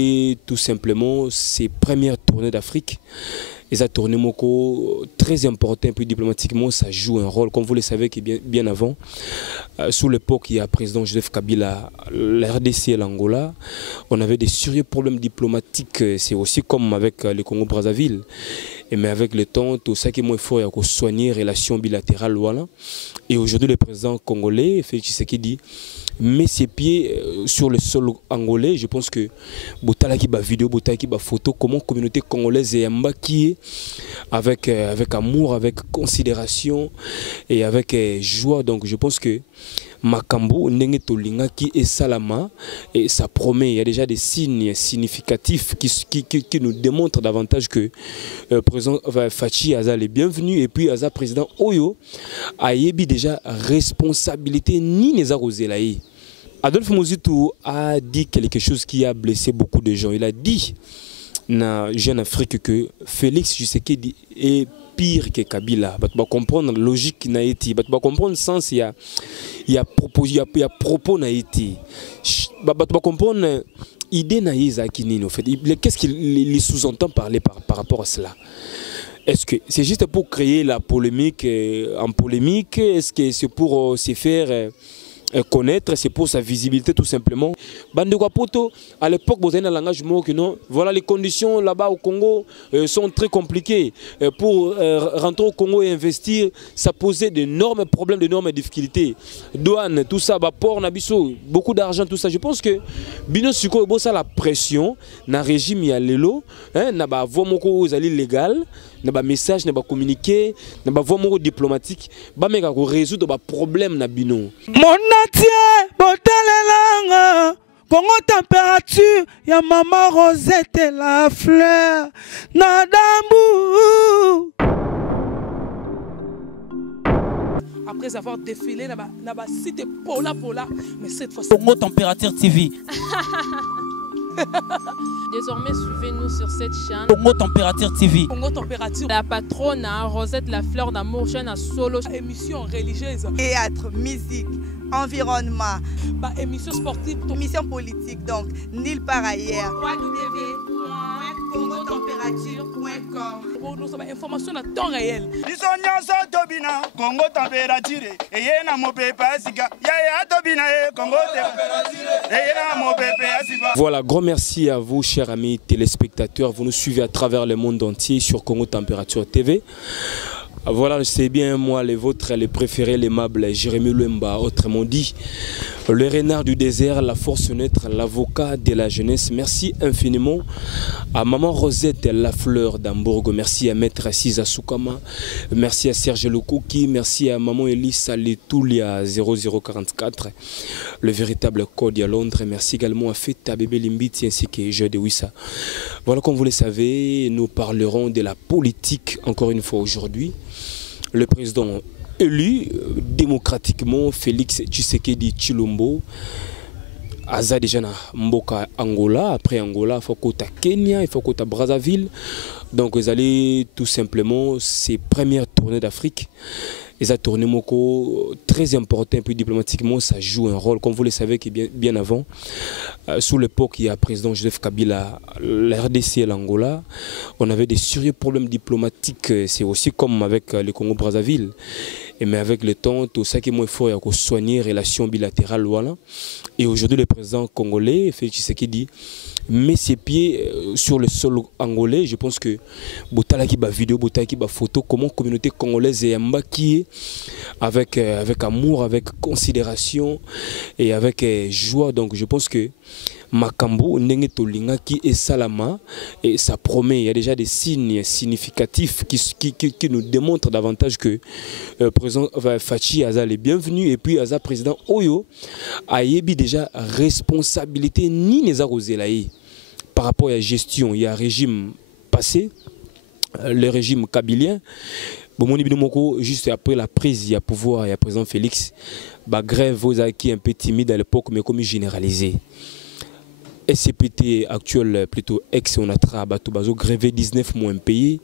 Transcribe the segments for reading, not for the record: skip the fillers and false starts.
Et tout simplement, ses premières tournées d'Afrique, et sa tournée Moko, très important, puis diplomatiquement, ça joue un rôle, comme vous le savez, qui bien avant. Sous l'époque, il y a le président Joseph Kabila, la RDC et l'Angola, on avait des sérieux problèmes diplomatiques, c'est aussi comme avec le Congo-Brazzaville. Mais avec le temps, tout ça qui est moins fort, il y a soigner les relations bilatérales. Voilà. Et aujourd'hui, le président congolais, Félix Tshisekedi, met ses pieds sur le sol angolais. Je pense que Botala qui va vidéo, Botala qui va photo, comment la communauté congolaise est embarquée avec amour, avec considération et avec joie. Donc je pense que Makambo, Ndenge Tolinga qui est Salama, et ça promet, il y a déjà des signes significatifs qui nous démontrent davantage que le président Fachi Aza est bienvenu, et puis Aza président Oyo a yebi déjà responsabilité ni les arroselaï. Adolphe Mozitou a dit quelque chose qui a blessé beaucoup de gens. Il a dit dans Jeune Afrique que Félix Tshisekedi est pire que Kabila. Tu vas comprendre la logique na été. Tu vas comprendre le sens. Il y a propos na été. Tu vas comprendre l'idée na Izakini. Qu'est-ce qu'il sous-entend parler par rapport à cela? Est-ce que c'est juste pour créer la polémique en polémique? Est-ce que c'est pour se faire connaître, c'est pour sa visibilité tout simplement? Bande Poto, à l'époque, vous avez un langage que non. Voilà, les conditions là-bas au Congo sont très compliquées. Pour rentrer au Congo et investir, ça posait d'énormes problèmes, d'énormes difficultés. Douane, tout ça, port, Nabiso, beaucoup d'argent, tout ça. Je pense que Bino Suko, ça la pression, dans le régime, il y a l'élo, n'a pas vraiment légal. N'a pas message, n'a pas communiqué, n'a pas vraiment diplomatique, bah mais résoudre des problèmes na bino. Mon atier, botalelanga, Congo température, ya maman Rosette et la fleur, nadambu. Après avoir défilé, n'a pas cité Pola, mais cette fois Congo Température TV. Désormais, suivez-nous sur cette chaîne. Congo Température TV. Congo Température. La patronne, Rosette, la fleur d'amour, chaîne à solo. Émission religieuse. Théâtre, musique, environnement. Émission sportive. Émission politique, donc, nulle part ailleurs. www.congotempérature.com. Pour nous, information à temps réel. Congo Température. Et y a mon pépé. Voilà, grand merci à vous, chers amis téléspectateurs. Vous nous suivez à travers le monde entier sur Congo Température TV. Voilà, c'est bien moi, les vôtres, les préférés, l'aimable Jérémy Lemba, autrement dit, le renard du désert, la force neutre, l'avocat de la jeunesse. Merci infiniment à Maman Rosette, la fleur d'Hambourg. Merci à Maître Assisa Soukama. Merci à Serge Lokouki. Merci à Maman Elisa Letoulia 0044, le véritable code à Londres. Merci également à Feta Bébé Limbiti ainsi que Jeu de Wissa. Voilà, comme vous le savez, nous parlerons de la politique encore une fois aujourd'hui. Le président élu démocratiquement, Félix Tshisekedi Tshilombo, Aza déjà na Mboka Angola, après Angola, il faut qu'on à Kenya, il faut qu'on à Brazzaville. Donc ils allaient tout simplement ses premières tournées d'Afrique. Et sa tournée Moko, très important, puis diplomatiquement, ça joue un rôle, comme vous le savez, qui bien avant. Sous l'époque, il y a le président Joseph Kabila, la RDC et l'Angola, on avait des sérieux problèmes diplomatiques, c'est aussi comme avec le Congo-Brazzaville. Mais avec le temps, tout ça qui est moins fort, il y a soigner les relations bilatérales. Voilà. Et aujourd'hui, le président congolais, Félix Tshisekedi, met ses pieds sur le sol angolais. Je pense que Botala qui va vidéo, Botala qui va photo, comment la communauté congolaise est embarquée avec amour, avec considération et avec joie. Donc je pense que Makambo, Ndenge Tolinga qui est Salama, et ça promet, il y a déjà des signes significatifs qui nous démontrent davantage que le président Fachi Aza est bienvenu, et puis Aza président Oyo a yebi déjà responsabilité ni les arroselaï par rapport à la gestion. Il y a un régime passé, le régime kabilien. Juste après la prise, il y a pouvoir, il y a président Félix, grève qui est un peu timide à l'époque, mais comme généralisé. SCPT actuel, plutôt ex-Onatra, Bato grévé 19 mois impayés.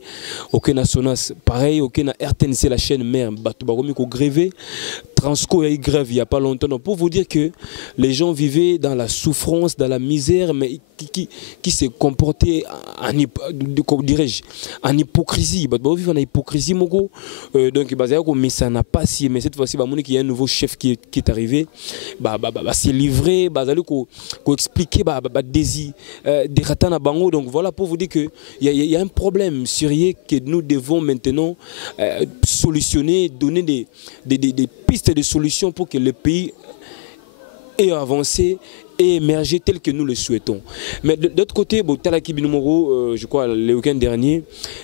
Aucun Nationas, pareil, aucun RTNC, la chaîne mère, Bato grévé Transco, il y a eu grève il n'y a pas longtemps. Donc, pour vous dire que les gens vivaient dans la souffrance, dans la misère, mais qui se comportaient en hypocrisie. Ils vivent en hypocrisie, donc mais ça n'a pas si. Mais cette fois-ci, il y a un nouveau chef qui est arrivé. C'est livré, il expliquer des ratans à Bango. Donc voilà pour vous dire qu'il y a un problème sérieux que nous devons maintenant solutionner, donner des pistes de solutions pour que le pays ait avancé et émergé tel que nous le souhaitons. Mais de l'autre côté, je crois le week-end dernier,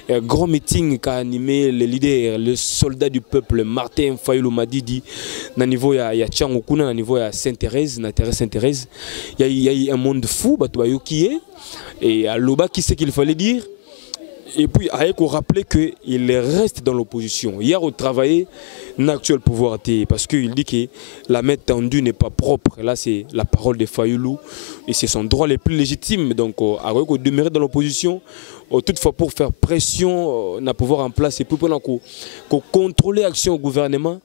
grand meeting qu'a animé les leaders, le soldat du peuple, Martin Fayulu Madidi, au niveau de Tchangokuna, au niveau de Sainte-Thérèse, Sainte-Thérèse, il y a eu un monde fou, et à Loba, qui sait qu'il fallait dire. Et puis, il faut rappeler qu'il reste dans l'opposition. Hier, on travaillait l'actuel pouvoir, parce qu'il dit que la main tendue n'est pas propre. Là, c'est la parole de Fayulu. Et c'est son droit le plus légitime. Donc, il demeurer dans l'opposition. Toutefois, pour faire pression, on a pouvoir en place. Et puis, pour contrôler l'action au gouvernement,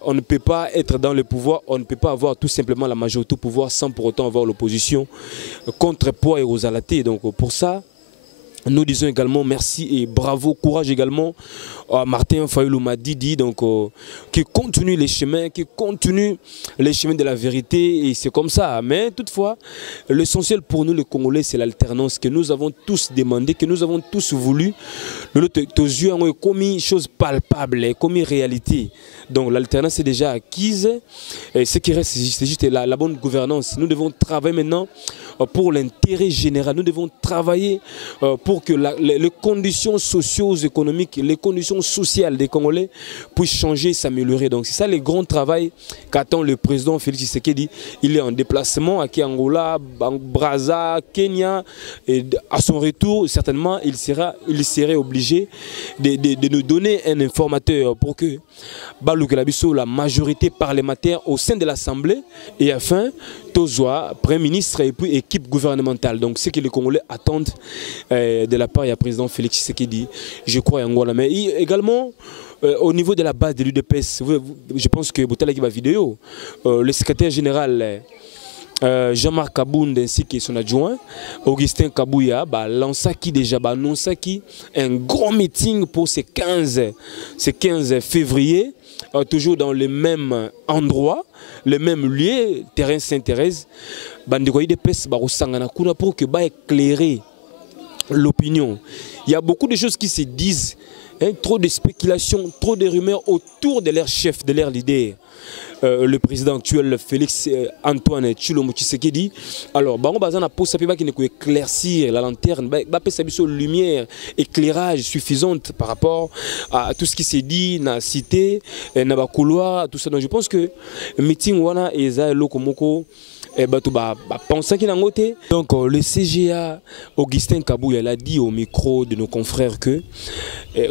on ne peut pas être dans le pouvoir. On ne peut pas avoir tout simplement la majorité au pouvoir sans pour autant avoir l'opposition. Contrepoids et aux alatés. Donc, pour ça, nous disons également merci et bravo, courage également à Martin Fayulu Madidi, donc qui continue les chemins, de la vérité, et c'est comme ça. Mais toutefois, l'essentiel pour nous les Congolais, c'est l'alternance que nous avons tous demandé, que nous avons tous voulu. Nos yeux ont commis chose palpable, commis réalité. Donc l'alternance est déjà acquise. Et ce qui reste, c'est juste la bonne gouvernance. Nous devons travailler maintenant pour l'intérêt général. Nous devons travailler pour que les conditions socio-économiques, les conditions sociales des Congolais puissent changer et s'améliorer. Donc c'est ça le grand travail qu'attend le président Félix Tshisekedi. Il est en déplacement à Angola, Brazza, Kenya. Et à son retour, certainement, il serait obligé de nous donner un informateur pour que la majorité parlementaire au sein de l'Assemblée et afin Tozoa, Premier ministre et puis équipe gouvernementale. Donc ce que les Congolais attendent de la part du président Félix Tshisekedi, je crois en Angola. Mais également au niveau de la base de l'UDPS, je pense que Boutala qui va vidéo, le secrétaire général Jean-Marc Kabound ainsi que son adjoint Augustin Kabouya lancé un grand meeting pour ces 15 février, toujours dans le même endroit, le même lieu, terrain Sainte-Thérèse, pour que éclairer l'opinion. Il y a beaucoup de choses qui se disent, trop de spéculations, trop de rumeurs autour de leur chef, de leur leader. Le président actuel Félix Antoine Tshilombo Tshisekedi. Alors, on a posé éclaircir la lanterne, lumière, éclairage suffisante par rapport à tout ce qui s'est dit, dans la cité, dans la couloir, tout ça. Donc, je pense que le meeting wana eza lokomoko. Donc le CGA Augustin Kabouya l'a dit au micro de nos confrères que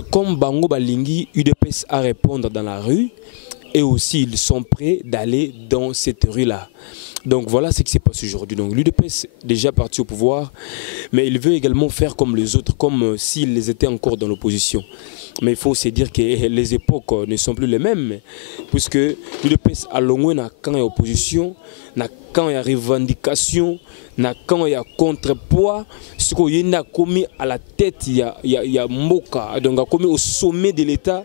comme Bango Balingi, UDPS à répondre dans la rue et aussi ils sont prêts d'aller dans cette rue-là. Donc voilà ce qui s'est passé aujourd'hui. Donc l'UDPS est déjà parti au pouvoir, mais il veut également faire comme les autres, comme s'ils étaient encore dans l'opposition. Mais il faut se dire que les époques ne sont plus les mêmes, puisque l'UDPS a l'ongoué quand il y a opposition, quand il y a revendication, quand il y a contrepoids, ce qu'il y a commis à la tête, il y a Moka, donc il a commis au sommet de l'État.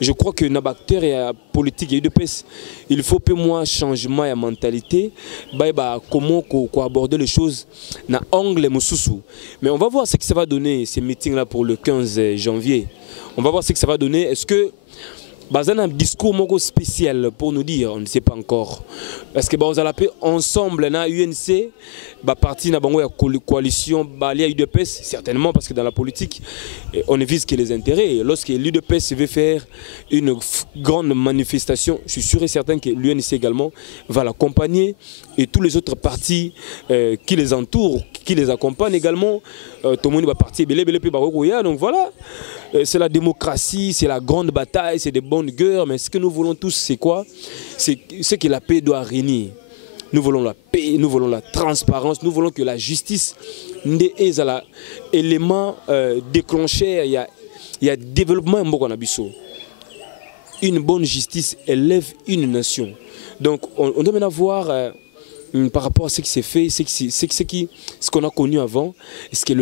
Je crois que les acteurs et politique et UDPS, il faut peu moins changement de mentalité, comment aborder les choses dans l'angle Moussoussou. Mais on va voir ce que ça va donner, ces meetings-là pour le 15 janvier. On va voir ce que ça va donner. Est-ce que un discours spécial pour nous dire, on ne sait pas encore. Est-ce que vous allez ensemble, na UNC, parti na bango ya coalition, il y a UDPS, certainement parce que dans la politique, on ne vise que les intérêts. Lorsque l'UDPS veut faire une grande manifestation, je suis sûr et certain que l'UNC également va l'accompagner et tous les autres partis qui les entourent, qui les accompagnent également. Tout le monde va partir, donc voilà. C'est la démocratie, c'est la grande bataille, c'est des bonnes guerres, mais ce que nous voulons tous, c'est quoi? C'est que la paix doit régner. Nous voulons la paix, nous voulons la transparence, nous voulons que la justice est l'élément déclencheur, il y a développement en Bokonabiso. une bonne justice élève une nation. Donc on doit maintenant voir par rapport à ce qui s'est fait, ce qu'on a connu avant, est-ce que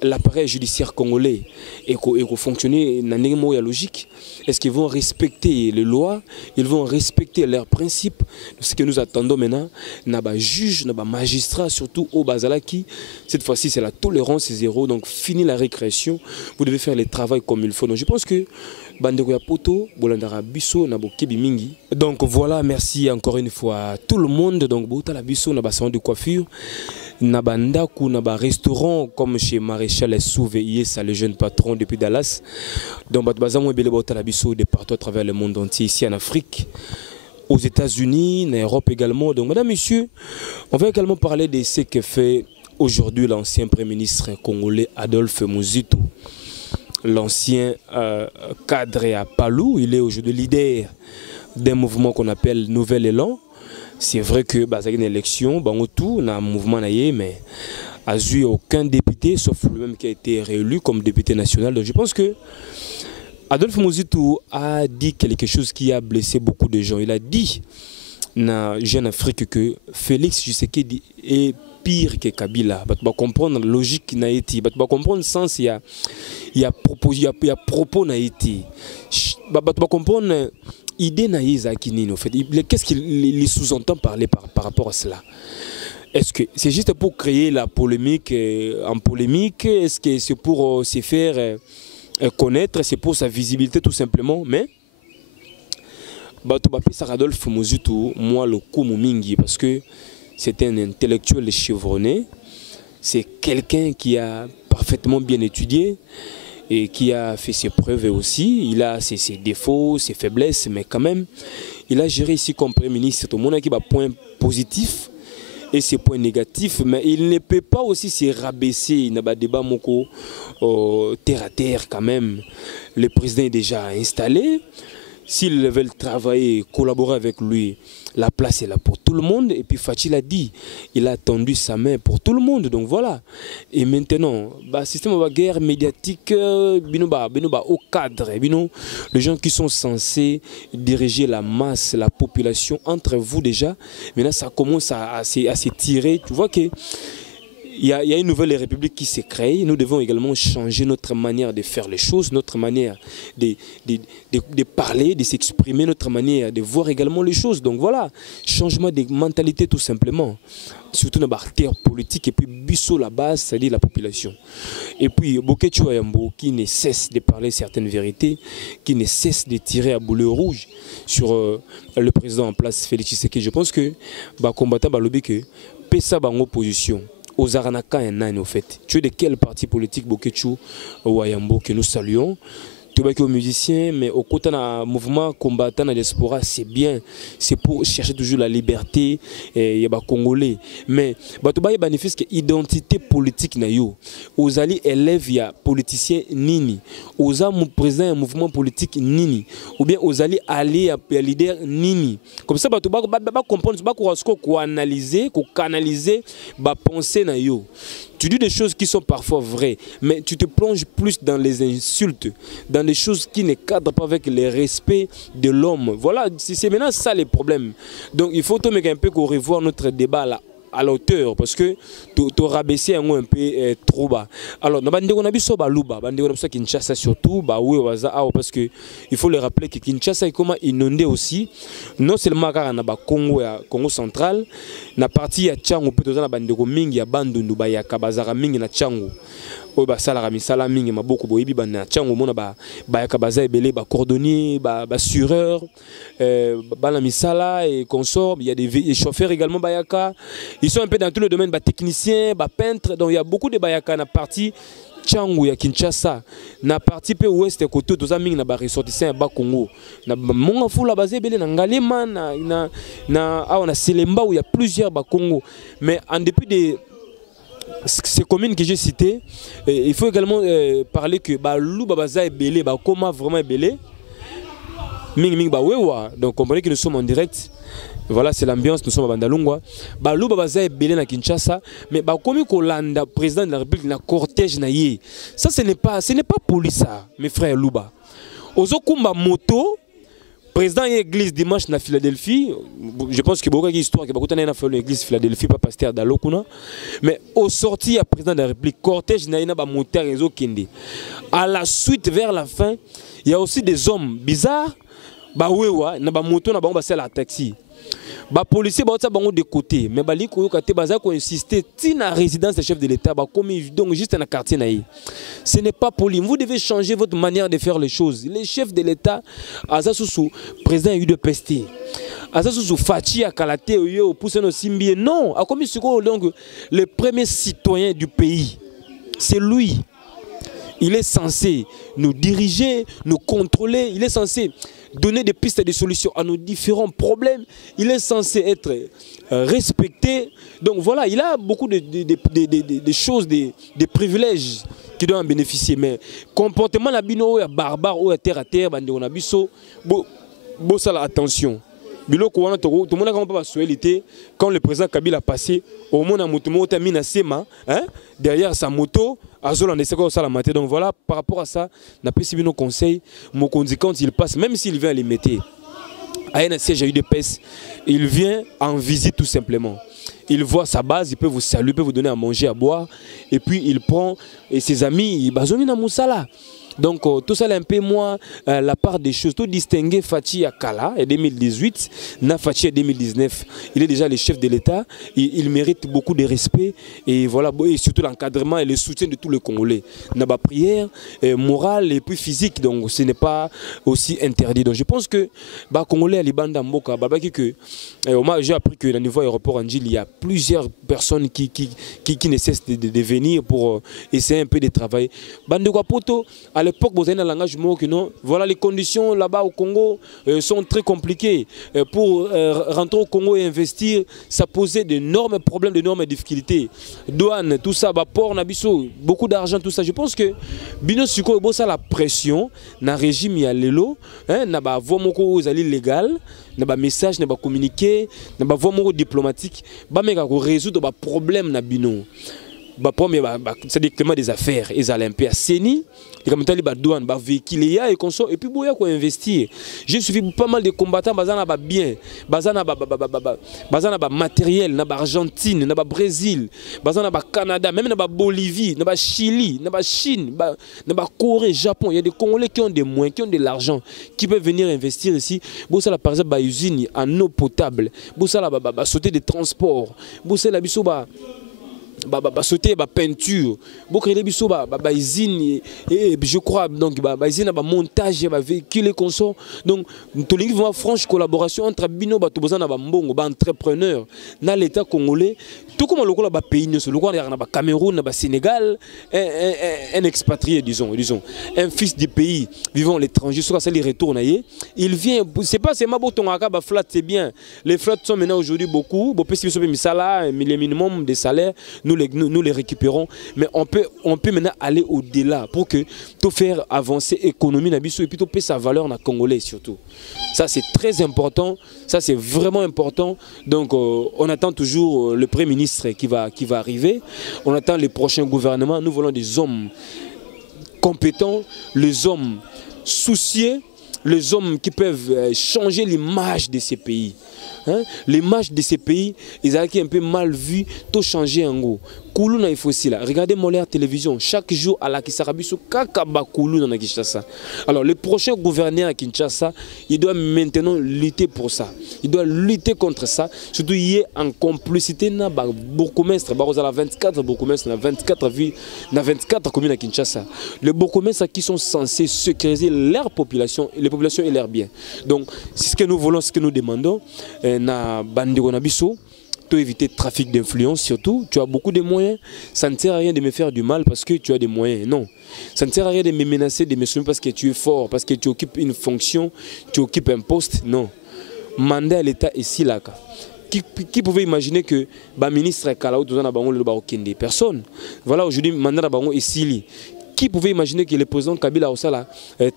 l'appareil judiciaire congolais et fonctionner dans une logique, est-ce qu'ils vont respecter les lois, ils vont respecter leurs principes. Ce que nous attendons maintenant, n'a juge, n'a magistrat, surtout au Bazalaki. Cette fois-ci, c'est la tolérance zéro, donc fini la récréation, vous devez faire le travail comme il faut. Donc je pense que donc voilà, merci encore une fois à tout le monde. Donc la biso na salon de coiffure, na bandaku na restaurant comme chez Maréchal Souvé, ça le jeune patron depuis Dallas. Donc la biso de partout à travers le monde entier, ici en Afrique, aux États-Unis, en Europe également. Donc mesdames, messieurs, on va également parler de ce que fait aujourd'hui l'ancien Premier ministre congolais Adolphe Muzitu. L'ancien cadre à Palou, il est aujourd'hui leader d'un mouvement qu'on appelle Nouvel Élan. C'est vrai que il y a une élection, il y a un mouvement, mais a eu aucun député, sauf lui-même qui a été réélu comme député national. Donc je pense que Adolphe Muzitu a dit quelque chose qui a blessé beaucoup de gens. Il a dit dans Jeune Afrique que Félix Tshisekedi est pire que Kabila. Tu vas comprendre la logique na été. Tu vas comprendre le sens, il y a propos na été. Tu vas comprendre l'idée na yézaki en fait. Qu'est-ce qu'il sous-entend parler par rapport à cela? Est-ce que c'est juste pour créer la polémique en polémique? Est-ce que c'est pour se faire connaître? C'est pour sa visibilité tout simplement? Mais Adolphe Muzitu, moi le coup mingi parce que c'est un intellectuel chevronné, c'est quelqu'un qui a parfaitement bien étudié et qui a fait ses preuves aussi. Il a ses défauts, ses faiblesses, mais quand même, il a géré ici comme Premier ministre. Tout le monde a des points positifs et ses points négatifs, mais il ne peut pas aussi se rabaisser. Il n'y a pas de débat terre à terre quand même. Le président est déjà installé. S'ils veulent travailler, collaborer avec lui, la place est là pour tout le monde. Et puis Fachi l'a dit, il a tendu sa main pour tout le monde. Donc voilà. Et maintenant, système de guerre médiatique, au cadre, les gens qui sont censés diriger la masse, la population, entre vous déjà, maintenant ça commence à s'étirer. Tu vois que il y a une nouvelle république qui s'est créée. Nous devons également changer notre manière de faire les choses, notre manière de parler, de s'exprimer, notre manière de voir également les choses. Donc voilà, changement de mentalité tout simplement. Surtout dans la terre politique et puis bisso la base, c'est-à-dire la population. Et puis Boketu Ayambo qui ne cesse de parler certaines vérités, qui ne cesse de tirer à boulet rouge sur le président en place, Félix Tshisekedi. Je pense que combattant Balobi que Pessa Bango opposition. Aux Aranaka et au fait. Tu es de quel parti politique Boketu Wayambo que nous saluons? Tu es musicien, mais au côté d'un mouvement combattant dans la diaspora, c'est bien. C'est pour chercher toujours la liberté et Congolais. Mais tu as bénéfice que l'identité politique na yo. Aux alliés élèves, il y a politiciens nini. Aux hommes présents un mouvement politique nini. Ou bien aux alliés alliés à leader nini. Comme ça, tu vas comprendre, tu vas analyser, canaliser, penser na yo. Tu dis des choses qui sont parfois vraies, mais tu te plonges plus dans les insultes, dans des choses qui ne cadrent pas avec le respect de l'homme. Voilà, c'est maintenant ça les problèmes. Donc il faut un peu revoir notre débat là. À la hauteur parce que tu rabaisser un peu trop bas. Alors, on a vu Baluba, Kinshasa surtout, parce que il faut le rappeler que Kinshasa est comment inondé aussi, non seulement au Congo central, na partie ya Tchango, peut-être na bandeko mingi ya bandundu ba ya kabazara mingi na Tchango. Oyo basalaka misala mingi maboko boyebi bana Tchango mona bayaka baza ebele ba cordonnier ba sureur bana misala et consort. Il y a des chauffeurs également bayaka, ils sont un peu dans tout le domaine, ba techniciens, ba peintres. Donc il y a beaucoup de bayaka na partie Tchango ya Kinshasa, na partie pe ouest côté to za mingi na ba ressortissants ba Congo na monga fula baza ebele na Ngalema na Selemba où il y a plusieurs ba Congo. Mais en dépit de ces communes que j'ai citées, il faut également parler que Balou Babaza est belé, comment vraiment est belé. Ming Bawewa, donc comprenez que nous sommes en direct. Voilà, c'est l'ambiance, nous sommes à Bandalungwa. Balou Babaza est belé na Kinshasa, mais comme Kolanda, président de la République, na cortège na ça ce n'est pas poli ça, mes frères Louba. Ozo kumba moto, président de l'église dimanche na Philadelphie, je pense que beaucoup d'histoires que beaucoup de gens fait l'église Philadelphie pas pasteur d'Alokuna, mais au sorti à président de la République cortège na ina ba moteur réseau kende. À la suite vers la fin, il y a aussi des hommes bizarres ba wewa na ba moto na ba on la taxi. Les policiers sont de côté, mais les policiers ont insisté sur la résidence du chef de l'État, donc juste dans le quartier. Ce n'est pas poli. Vous devez changer votre manière de faire les choses. Les chefs de l'État, le président eu de pester. Fachi a Kalate, non, donc le premier citoyen du pays, c'est lui. Il est censé nous diriger, nous contrôler, il est censé donner des pistes et des solutions à nos différents problèmes. Il est censé être respecté. Donc voilà, il a beaucoup de choses, des privilèges qui doivent en bénéficier. Mais comportement la bino barbare ou terre à terre, on a biso, attention. Tout le monde n'a pas souhaité quand le président Kabila a passé au monde a mis derrière sa moto. Donc voilà, par rapport à ça, on a pris nos conseils. Mon quand il passe, même s'il vient les mettre, à un siège, eu de peste, il vient en visite tout simplement. Il voit sa base, il peut vous saluer, il peut vous donner à manger, à boire. Et puis il prend et ses amis, il bazonne dans Moussala. Donc tout ça, un peu moins la part des choses. Tout distinguer Fachi à Kala en 2018, na Fachi en 2019. Il est déjà le chef de l'État. Il mérite beaucoup de respect et voilà, et surtout l'encadrement et le soutien de tous les Congolais. Na ba prière morale et puis physique, donc ce n'est pas aussi interdit. Donc je pense que bah Congolais à Libanda Mboka, j'ai appris que au niveau aéroport Angil, il y a plusieurs personnes qui ne cessent de venir pour essayer un peu de travailler. Bandeko Poto, à l'époque, vous avez un langage que non. Voilà, les conditions là-bas au Congo sont très compliquées. Pour rentrer au Congo et investir, ça posait d'énormes problèmes, d'énormes difficultés. Douane, tout ça, port, nabiso, beaucoup d'argent, tout ça. Je pense que Bino Suko, ça la pression, dans le régime, il y a l'élo, n'a pas vraiment légal, n'a pas message, n'a pas communiqué, n'a pas vraiment diplomatique, n'a pas résoudre des problèmes na Bino. C'est des affaires, ils allaient un peu à Séni, les véhicules et conso, et puis il faut investir. J'ai suivi pas mal de combattants, bazana bien, bazana matériel, na Argentine, na Brésil, bazana Canada, même na Bolivie, na Chili, na Chine, na Corée, Japon. Il y a des Congolais qui ont des moyens, qui ont de l'argent, qui peuvent venir investir ici. Bossa par exemple usine en eau potable, bossa sauter des transports, bossa la biso sauter peinture, je crois donc montage véhicule consort. Donc tout le monde franche collaboration entre bino entrepreneurs dans l'état congolais, tout comme le pays le Cameroun, le Sénégal, un expatrié disons un fils du pays vivant à l'étranger, soit il retourne, il vient, c'est pas seulement flat, c'est bien, les flats sont maintenant aujourd'hui beaucoup, les minimum des salaires nous les récupérons, mais on peut maintenant aller au-delà pour que tout faire avancer l'économie et puis tout payer sa valeur dans Congolais surtout. Ça c'est très important, ça c'est vraiment important. Donc on attend toujours le Premier ministre qui va arriver, on attend les prochains gouvernements. Nous voulons des hommes compétents, les hommes soucieux, les hommes qui peuvent changer l'image de ces pays. L'image de ces pays, ils ont un peu mal vu, tout changer en gros. Koulou il faut aussi là. Regardez Molaire Télévision, chaque jour à la Kisarabiso, Kakaba Koulou dans la Kinshasa. Alors le prochain gouverneur à Kinshasa, il doit maintenant lutter pour ça. Il doit lutter contre ça. Surtout il est en complicité dans bourgmestre, dans 24 bourgmestres, dans 24 villes, dans 24 communes à Kinshasa. Les bourgmestres qui sont censés sécuriser leur population, les populations et leurs biens. Donc c'est ce que nous voulons, ce que nous demandons. Na Bandeko Nabiso. Éviter le trafic d'influence surtout, tu as beaucoup de moyens, ça ne sert à rien de me faire du mal parce que tu as des moyens, non. Ça ne sert à rien de me menacer, de me soumettre parce que tu es fort, parce que tu occupes une fonction, tu occupes un poste, non. Mandat à l'État ici là. Qui pouvait imaginer que le ministre Kalaou le personne. Voilà aujourd'hui mandat à ici. Qui pouvait imaginer que le président Kabila Osala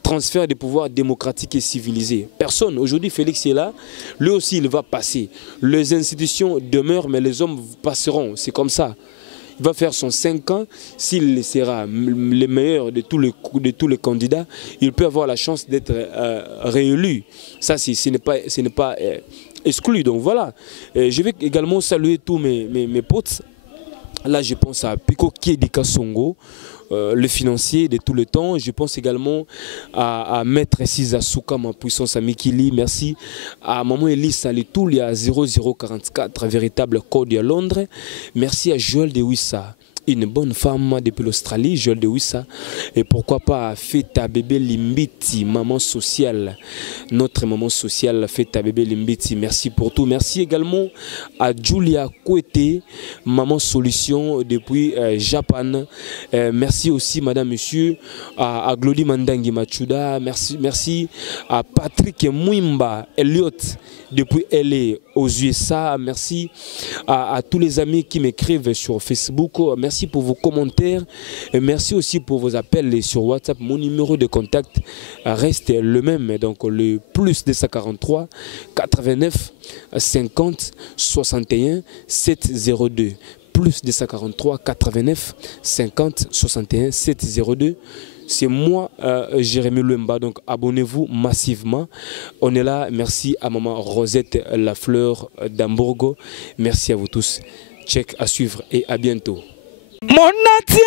transfère des pouvoirs démocratiques et civilisés? Personne. Aujourd'hui, Félix est là. Lui aussi, il va passer. Les institutions demeurent, mais les hommes passeront. C'est comme ça. il va faire son 5 ans, s'il sera le meilleur de tous les candidats, il peut avoir la chance d'être réélu. Ça, ce n'est pas exclu. Donc voilà, je vais également saluer tous mes potes. Là, je pense à Pico Kiedika Songo, le financier de tout le temps. Je pense également à Maître Siza Souka, ma puissance à Mikili. Merci à Maman Elise Salitouli à 0044, véritable code à Londres. Merci à Joël de Wissa, une bonne femme depuis l'Australie, Joël de Wissa. Et pourquoi pas à Feta Bébé Limbiti, maman sociale, notre maman sociale, Feta Bébé Limbiti. Merci pour tout. Merci également à Julia Kouete, maman solution depuis Japan. Merci aussi, madame, monsieur, à Glody Mandangi Machuda. Merci à Patrick Mouimba Elliot depuis LA aux USA. Merci à tous les amis qui m'écrivent sur Facebook. Merci pour vos commentaires et merci aussi pour vos appels sur WhatsApp. Mon numéro de contact reste le même, donc le plus 243 89 50 61 702. Plus 243 89 50 61 702. C'est moi, Jérémy Lemba, donc abonnez-vous massivement. On est là. Merci à maman Rosette Lafleur d'Hamburgo. Merci à vous tous. Check à suivre et à bientôt. Mon natie,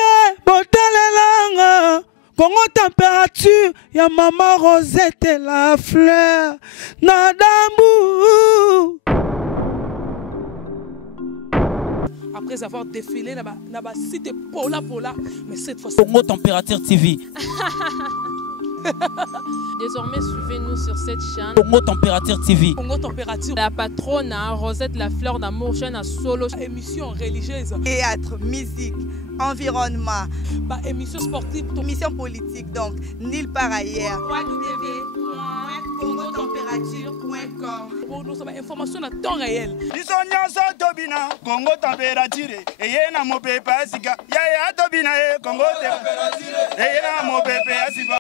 botalelanga, Congo température, ya maman Rosette Lafleur, Nadambu. Après avoir défilé, na site Pola, mais cette fois Congo Température TV. Désormais, suivez-nous sur cette chaîne. Congo Température TV. Congo Température. La patronne, Rosette Lafleur d'amour, chaîne à solo. Émission religieuse. Théâtre, musique, environnement. Émission sportive. Émission politique, donc nulle part ailleurs. www.congotempérature.com. Pour nous avoir information à temps réel. Bisonyaso tobina Congo température eyena mopepe asika ya tobina Congo température eyena mopepe asika